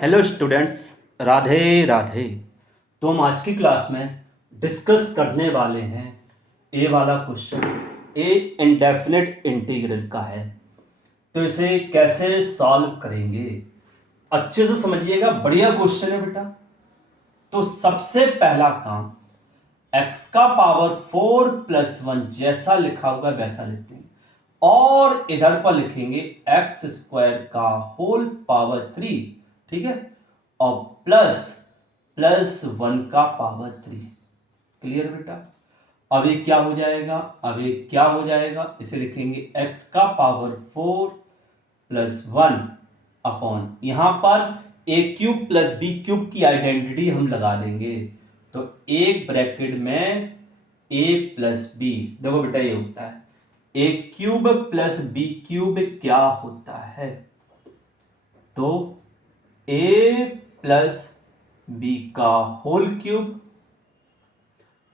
Hello students, Radhe Radhe. तो हम आज की क्लास में डिस्कस करने वाले हैं ए वाला क्वेश्चन। ए इंडेफिनिट इंटीग्रल का है, तो इसे कैसे सॉल्व करेंगे अच्छे से समझिएगा। बढ़िया क्वेश्चन है बेटा। तो सबसे पहला काम, एक्स का पावर 4 प्लस 1 जैसा लिखा होगा वैसा लिखते हैं, और इधर पर लिखेंगे एक्स स्क्वायर का होल पावर 3। ठीक है, और प्लस प्लस 1 का पावर 3। क्लियर बेटा। अब ये क्या हो जाएगा, इसे लिखेंगे एक्स का पावर 4 प्लस 1 अपॉन, यहां पर ए क्यूब प्लस बी क्यूब की आइडेंटिटी हम लगा देंगे। तो एक ब्रैकेट में ए प्लस बी, देखो बेटा ये होता है ए क्यूब प्लस बी क्यूब क्या होता है, तो ए प्लस बी का होल क्यूब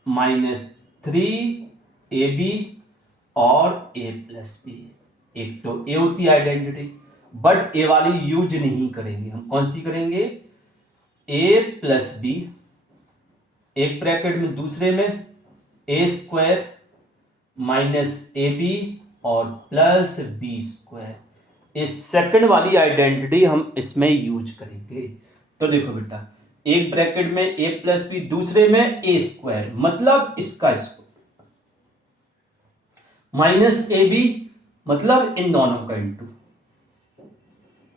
माइनस 3ab और ए प्लस बी। एक तो ए होती है आइडेंटिटी, बट ए वाली यूज नहीं करेंगे हम। कौन सी करेंगे, ए प्लस बी एक ब्रैकेट में, दूसरे में ए स्क्वायर माइनस ए बी और प्लस बी स्क्वायर। इस सेकंड वाली आइडेंटिटी हम इसमें यूज करेंगे। तो देखो बेटा, एक ब्रैकेट में ए प्लस बी, दूसरे में ए स्क्वायर मतलब इसका स्क्वायर, माइनस ए बी मतलब इन दोनों का इंटू,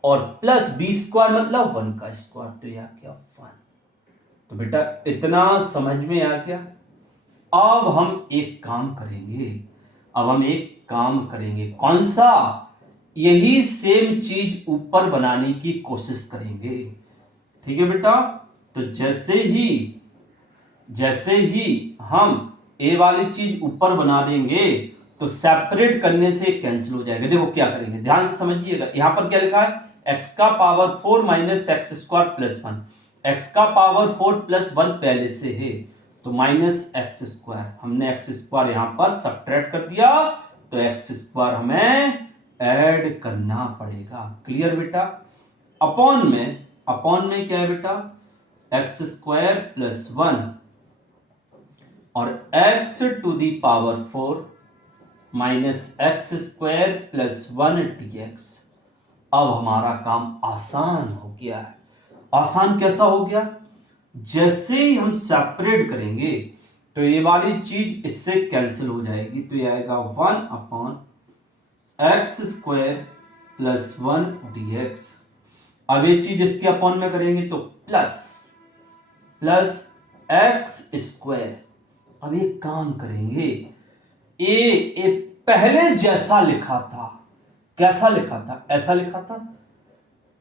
और प्लस बी स्क्वायर मतलब 1 का स्क्वायर। तो यह क्या 1। तो बेटा इतना समझ में आ गया। अब हम एक काम करेंगे, कौन सा, यही सेम चीज ऊपर बनाने की कोशिश करेंगे। ठीक है बेटा। तो जैसे ही हम ए वाली चीज ऊपर बना देंगे तो सेपरेट करने से कैंसिल हो जाएगा। देखो क्या करेंगे, ध्यान से समझिएगा। यहां पर क्या लिखा है, एक्स का power 4 minus x square plus 1। X का पावर 4 प्लस 1 पहले से है, तो माइनस एक्स स्क्वायर, हमने एक्स स्क्वायर यहां पर सब्ट्रैक्ट कर दिया, तो एक्स स्क्वायर हमें ऐड करना पड़ेगा। क्लियर बेटा। अपॉन में क्या है बेटा, एक्स स्क्वायर प्लस 1 और x to the power 4 minus x square plus 1 dx। अब हमारा काम आसान हो गया है। आसान कैसा हो गया, जैसे ही हम सेपरेट करेंगे तो ये वाली चीज इससे कैंसिल हो जाएगी, तो ये आएगा 1 upon x square plus 1 dx। अब ये चीज इसके अपॉन में करेंगे तो प्लस एक्स स्क्वायर। अब ये काम करेंगे, ए पहले जैसा लिखा था, कैसा लिखा था, ऐसा लिखा था,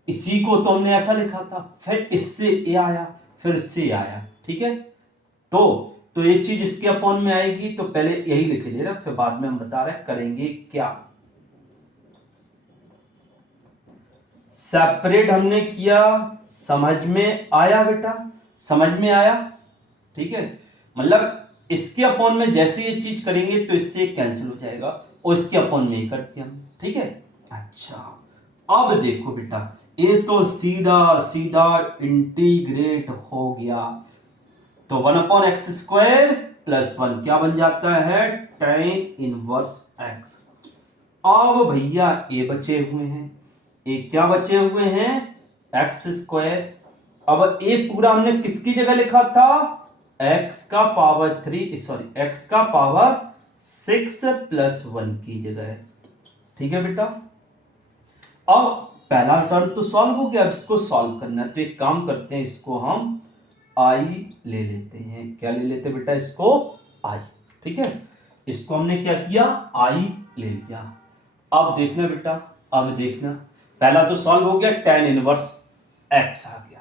इसी को तो हमने ऐसा लिखा था, फिर इससे ए आया, फिर इससे आया। ठीक है। तो ये चीज इसके अपॉन में आएगी, तो पहले यही लिखे दे रहा, फिर बाद में हम बता रहे करेंगे क्या। सेपरेट हमने किया, समझ में आया बेटा, समझ में आया। ठीक है, मतलब इसके अपॉन में जैसे ये चीज करेंगे तो इससे कैंसिल हो जाएगा, और इसके अपॉन में ही करते हम। ठीक है। अच्छा, अब देखो बेटा, ये तो सीधा सीधा इंटीग्रेट हो गया, तो 1 अपॉन एक्स स्क्वायर प्लस 1 क्या बन जाता है, tan इनवर्स एक्स। अब भैया ये बचे हुए हैं, ये क्या बचे हुए हैं, एक्स स्क्वायर। अब ये पूरा हमने किसकी जगह लिखा था, एक्स का पावर 6 प्लस 1 की जगह है। ठीक है बेटा। अब पहला टर्म तो सॉल्व हो गया, अब इसको सॉल्व करना है, तो एक काम करते हैं, इसको हम आई ले लेते हैं। क्या ले लेते बेटा, इसको आई। ठीक है, इसको हमने क्या किया, आई ले लिया। अब देखना बेटा, पहला तो सॉल्व हो गया, tan इनवर्स एक्स आ गया।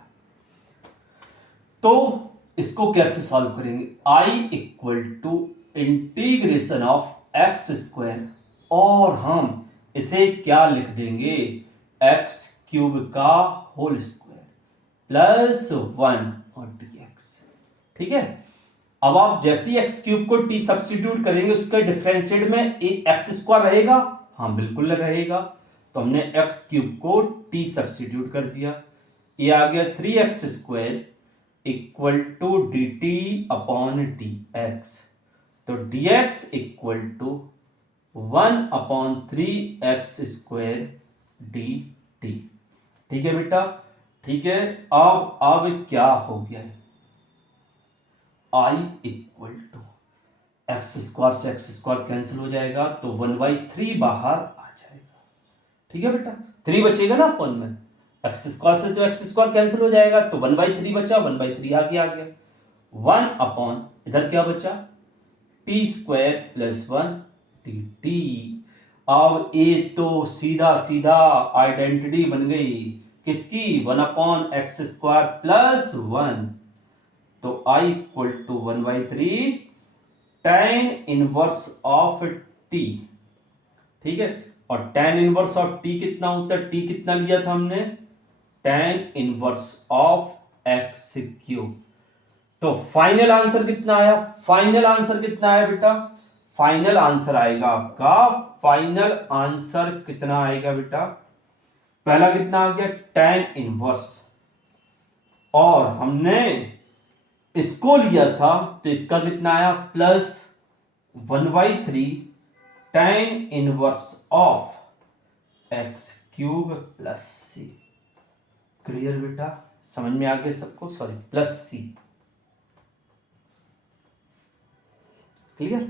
तो इसको कैसे सॉल्व करेंगे, I equal to integration of X square, और हम इसे क्या लिख देंगे, एक्स क्यूब का होल स्क्वायर प्लस 1 और dx। ठीक है। अब आप जैसे ही एक्स क्यूब को टी सब्स्टिट्यूट करेंगे, उसका डिफरेंशिएट में एक्स स्क्वायर रहेगा, हाँ बिल्कुल रहेगा। तो हमने एक्स क्यूब को टी सब्स्टिट्यूट कर दिया, ये आ गया 3x² equal to dt upon dx। तो dx equal to 1/3x² dt। ठीक है बेटा, ठीक है। अब क्या हो गया है, i इक्वल टू x² से x² कैंसिल हो जाएगा, तो 1/3 बाहर आ जाएगा। ठीक है बेटा, 3 बचेगा ना अपन में, x² से तो x² कैंसिल हो जाएगा, तो 1/3 बचा, 1/3 आ गया 1 अपॉन इधर क्या बचा, t² + 1 dt। अब ये तो सीधा सीधा आइडेंटिटी बन गई किसकी, 1/x² + 1। तो i equal to 1/3 tan inverse of t। ठीक है, और tan इनवर्स ऑफ t कितना होता है, t कितना लिया था हमने, tan इनवर्स ऑफ x³। तो फाइनल आंसर कितना आया, फाइनल आंसर कितना आया बेटा, फाइनल आंसर आएगा आपका, फाइनल आंसर कितना आएगा बेटा, पहला कितना आ गया tan इनवर्स, और हमने इसको लिया था तो इसका कितना आया +1/3 tan inverse of x³ + c। Clear बेटा, समझ में आ गया सबको, सॉरी +c। क्लियर।